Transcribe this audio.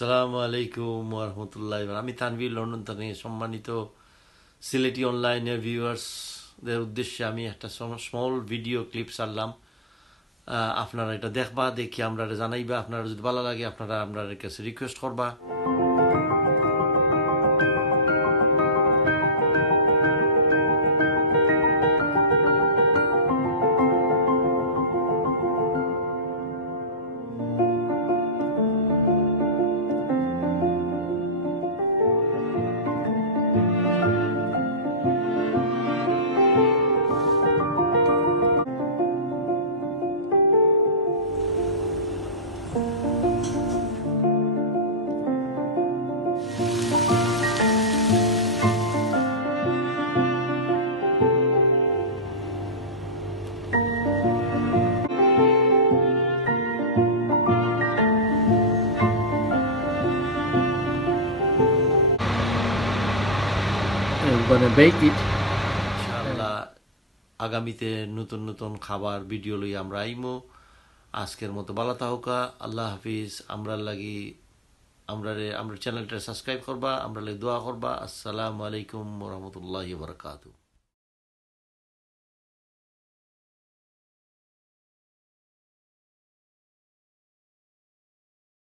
আসসালামু আলাইকুম ওয়া রাহমাতুল্লাহি আমি তানভীর লন্ডন থেকে সম্মানিত সিলেটি অনলাইনের ভিউয়ার্সদের উদ্দেশ্যে আমি একটা স্মল ভিডিও ক্লিপ ছাড়লাম। আপনারা এটা দেখবা, দেখি আমরা জানাইবা, আপনারা যদি ভালো লাগে আপনারা আমরা কাছে রিকোয়েস্ট করবা। ইনশাআল্লাহ আগামীতে নতুন নতুন খাবার ভিডিও লই আমরা আইমো। আজকের মতো ভালো থাকা, আল্লাহ হাফিজ। আমরা চ্যানেলটা সাবস্ক্রাইব করবা, আমরা লাগি দোয়া করবা। আসসালামু আলাইকুম ওয়া রাহমাতুল্লাহি ওয়া বারাকাতুহু।